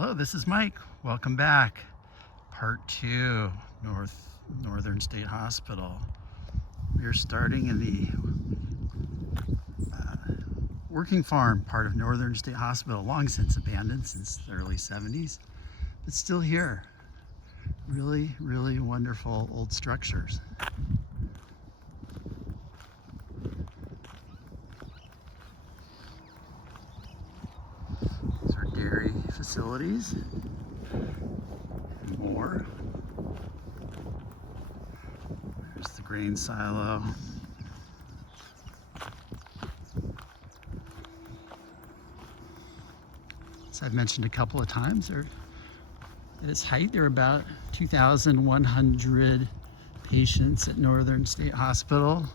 Hello, this is Mike. Welcome back. Part 2, Northern State Hospital. We are starting in the working farm part of Northern State Hospital, long since abandoned since the early 70s, but still here. Really, really wonderful old structures. These are dairy facilities and more. There's the grain silo. As I've mentioned a couple of times, at its height, there are about 2,100 patients at Northern State Hospital.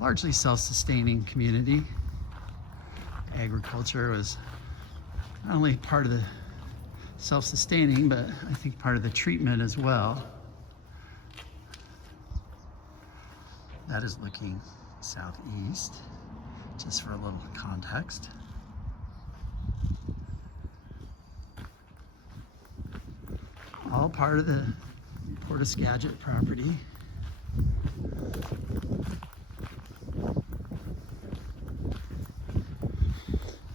Largely self-sustaining community. Agriculture was not only part of the self-sustaining, but I think part of the treatment as well. That is looking southeast, just for a little context. All part of the Port Skagit property.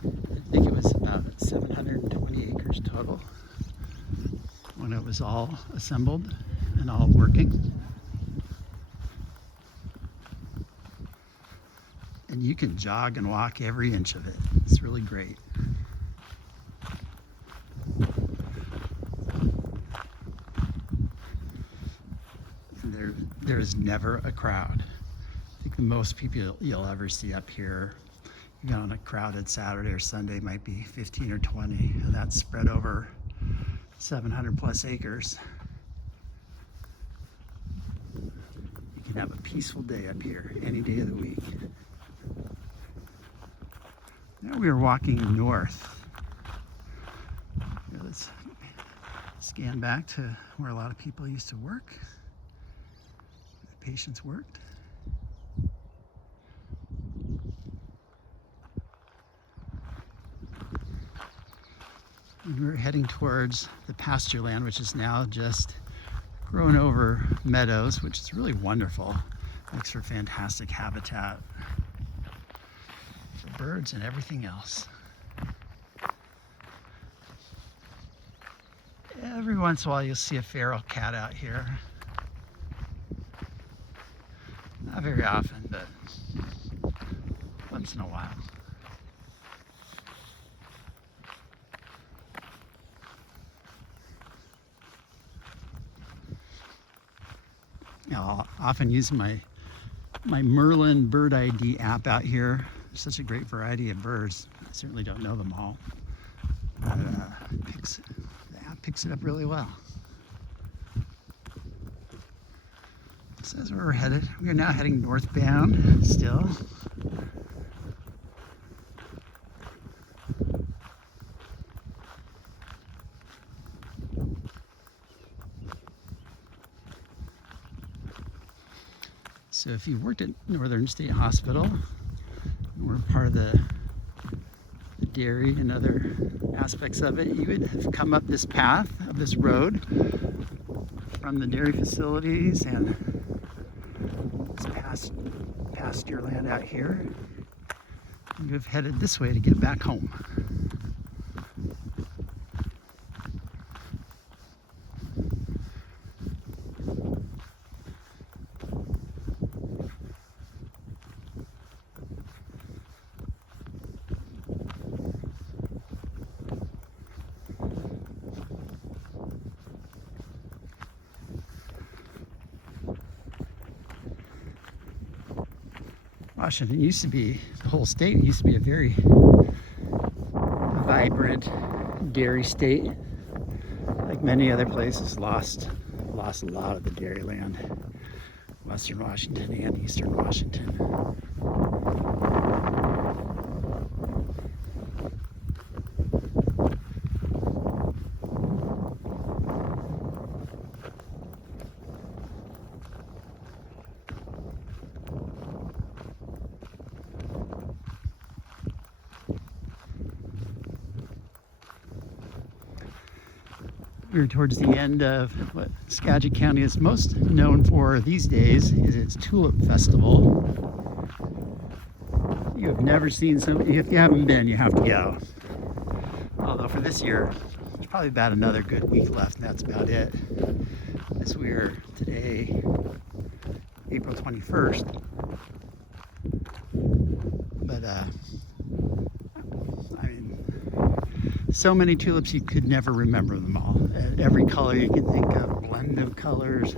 I think it was about 720 acres total when it was all assembled and all working. And you can jog and walk every inch of it. It's really great. There is never a crowd. I think the most people you'll ever see up here, even on a crowded Saturday or Sunday, might be 15 or 20, and that's spread over 700 plus acres. You can have a peaceful day up here any day of the week. Now we are walking north. Here, let's scan back to where a lot of people used to work. Patients worked. And we're heading towards the pasture land, which is now just grown over meadows, which is really wonderful. Makes for fantastic habitat for birds and everything else. Every once in a while you'll see a feral cat out here. Not very often, but once in a while. I'll often use my Merlin Bird ID app out here. There's such a great variety of birds. I certainly don't know them all, but the app picks it up really well. So that's where we're headed. We are now heading northbound still. So if you've worked at Northern State Hospital, we're part of the dairy and other aspects of it, you would have come up this path of this road from the dairy facilities and pasture land out here. You have headed this way to get back home. Washington used to be, the whole state used to be a very vibrant dairy state. Like many other places, lost a lot of the dairy land. Western Washington and Eastern Washington. We're towards the end of what Skagit County is most known for these days is its Tulip Festival. You have never seen some, if you haven't been, you have to go. Although for this year, there's probably about another good week left, and that's about it. As we are today, April 21st. But, I mean, so many tulips you could never remember them all. Every color you can think of, a blend of colors.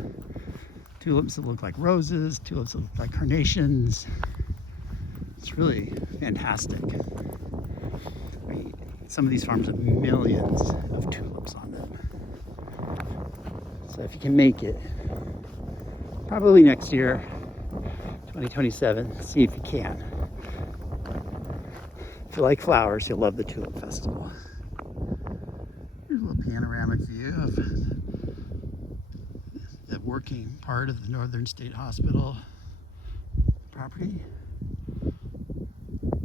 Tulips that look like roses, tulips that look like carnations. It's really fantastic. I mean, some of these farms have millions of tulips on them. So if you can make it, probably next year, 2027, see if you can. If you like flowers, you'll love the Tulip Festival. Here's a little panoramic view of the working part of the Northern State Hospital property.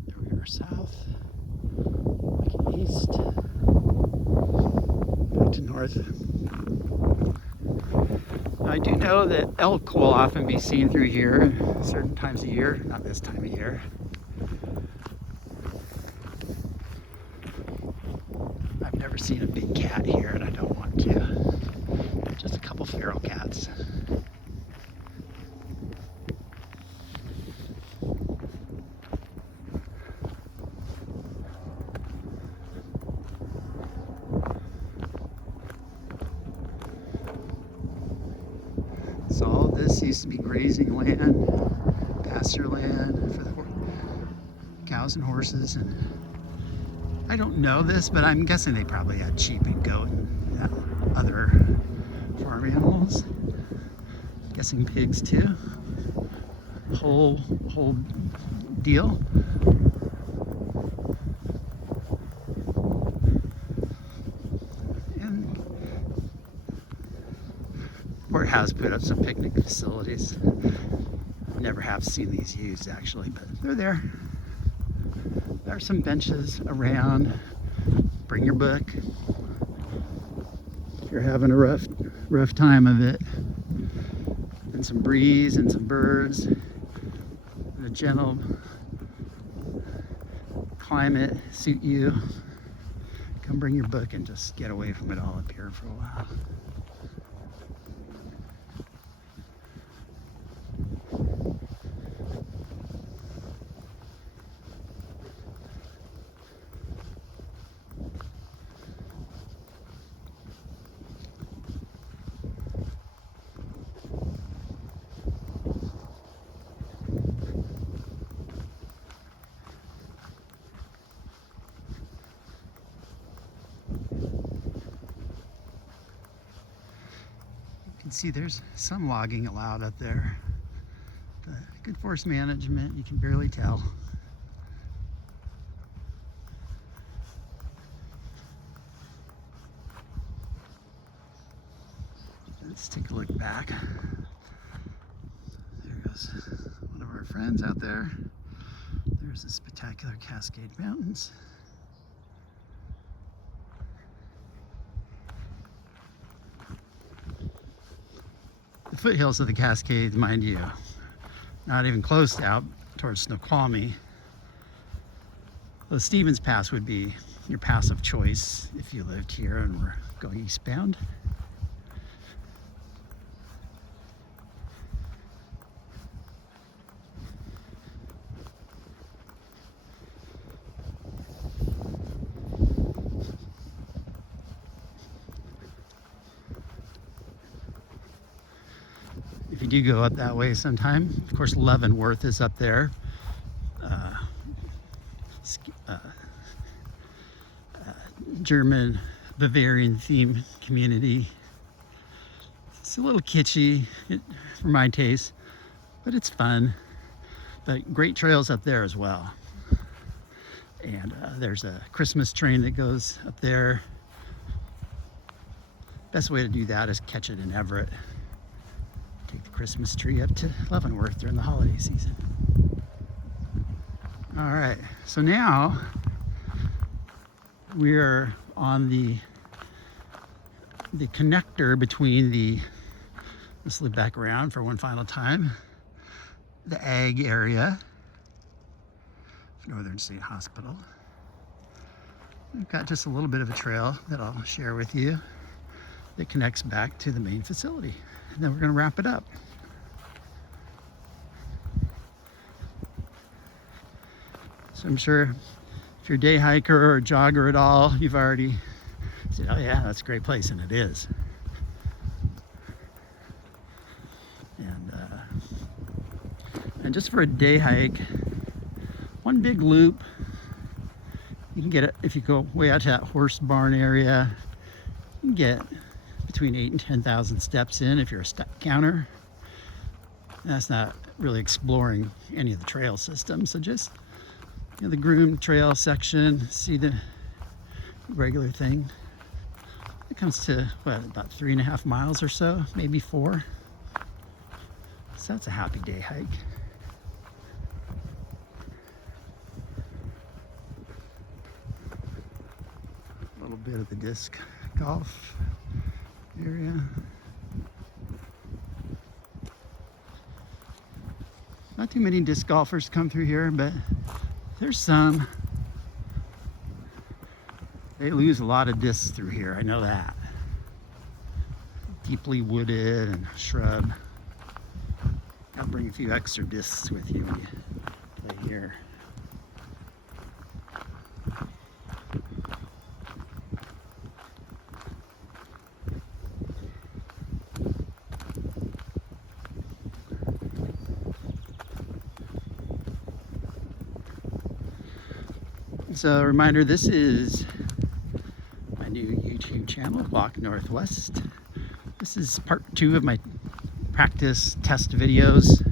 There we are south, looking east, back to north. Now, I do know that elk will often be seen through here certain times of year, not this time of year. I've never seen a big cat here, and I don't want to. Just a couple feral cats. So all this used to be grazing land, pasture land for the cows and horses, and I don't know this, but I'm guessing they probably had sheep and goat and other farm animals. I'm guessing pigs too. Whole deal. Port has put up some picnic facilities. Never have seen these used actually, but they're there. There are some benches around. Bring your book if you're having a rough time of it. And some breeze and some birds and a gentle climate suit you. Come bring your book and just get away from it all up here for a while. You can see there's some logging allowed up there. But good forest management, you can barely tell. Let's take a look back. There goes one of our friends out there. There's the spectacular Cascade Mountains. The foothills of the Cascades, mind you, not even close out towards Snoqualmie. The Stevens Pass would be your pass of choice if you lived here and were going eastbound. If you do go up that way sometime, of course Leavenworth is up there. German Bavarian theme community. It's a little kitschy for my taste, but it's fun. But great trails up there as well. And there's a Christmas train that goes up there. Best way to do that is catch it in Everett. Take the Christmas tree up to Leavenworth during the holiday season. All right, so now we're on the the connector between the, let's loop back around for one final time, the ag area of Northern State Hospital. We've got just a little bit of a trail that I'll share with you that connects back to the main facility. And then we're going to wrap it up. So I'm sure if you're a day hiker or a jogger at all, you've already said, oh yeah, that's a great place, and it is. And just for a day hike, one big loop, you can get it if you go way out to that horse barn area. You can get between 8,000 and 10,000 steps in if you're a step counter. And that's not really exploring any of the trail systems. So just, you know, the groomed trail section, see the regular thing. It comes to what, about 3.5 miles or so, maybe 4. So that's a happy day hike. A little bit of the disc golf area. Not too many disc golfers come through here, but there's some. They lose a lot of discs through here, I know that. Deeply wooded and shrub. Gotta bring a few extra discs with you when you play here. So a reminder, this is my new YouTube channel, Walk Northwest. This is part 2 of my practice test videos.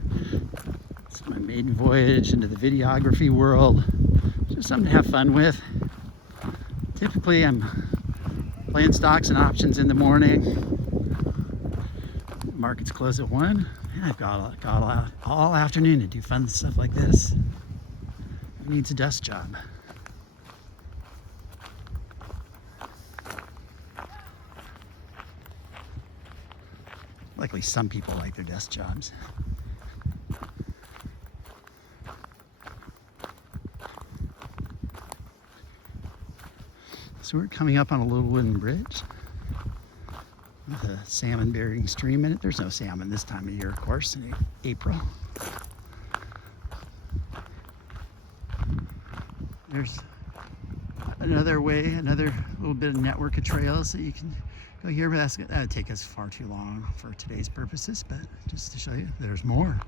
It's my maiden voyage into the videography world. Just something to have fun with. Typically I'm playing stocks and options in the morning. Markets close at 1. I've got all afternoon to do fun stuff like this. Who needs a desk job? Luckily, some people like their desk jobs. So we're coming up on a little wooden bridge with a salmon bearing stream in it. There's no salmon this time of year, of course, in April. There's another way, another little bit of network of trails that you can go here, but that would take us far too long for today's purposes, but just to show you, there's more.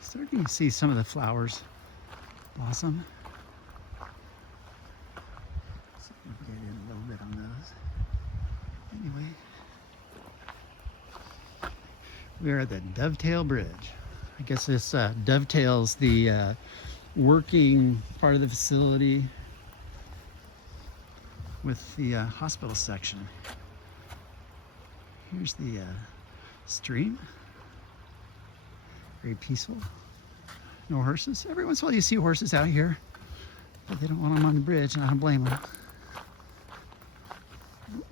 Starting to see some of the flowers blossom. So we'll get in a little bit on those. Anyway, we are at the Dovetail Bridge. I guess this dovetails the working part of the facility with the hospital section. Here's the stream. Very peaceful. No horses. Every once in a while you see horses out here, but they don't want them on the bridge, and I don't blame them.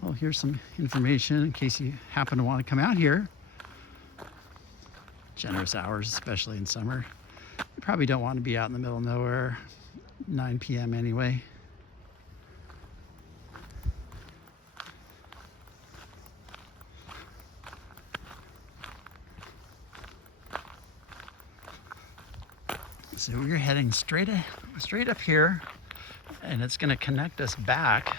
Well, here's some information in case you happen to want to come out here. Generous hours, especially in summer. You probably don't want to be out in the middle of nowhere, 9 p.m. anyway. So we're heading straight up here, and it's going to connect us back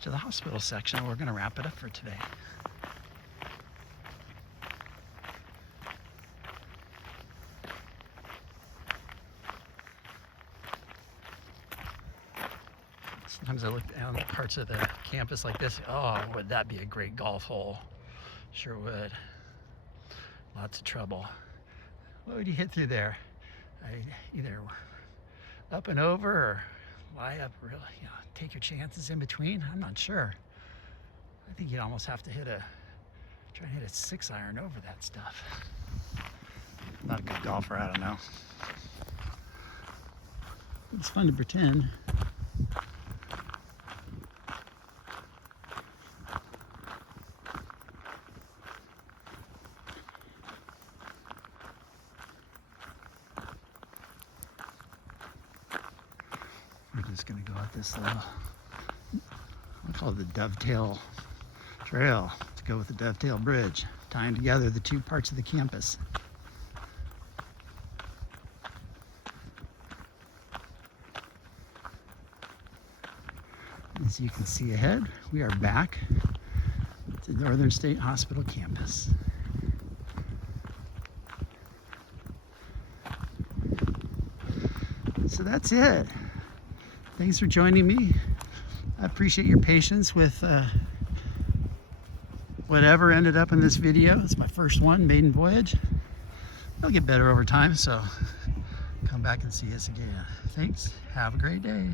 to the hospital section. We're going to wrap it up for today. Sometimes I look down at parts of the campus like this. Oh, would that be a great golf hole? Sure would. Lots of trouble. What would you hit through there? I'd either up and over or lie up, really, take your chances in between. I'm not sure. I think you'd almost have to try and hit a 6-iron over that stuff. Not a good golfer, I don't know. It's fun to pretend. We're just gonna go out this little, I call it the Dovetail Trail, to go with the Dovetail Bridge, tying together the two parts of the campus. As you can see ahead, we are back to Northern State Hospital campus. So that's it. Thanks for joining me. I appreciate your patience with whatever ended up in this video. It's my first one, maiden voyage. It'll get better over time, so come back and see us again. Thanks. Have a great day.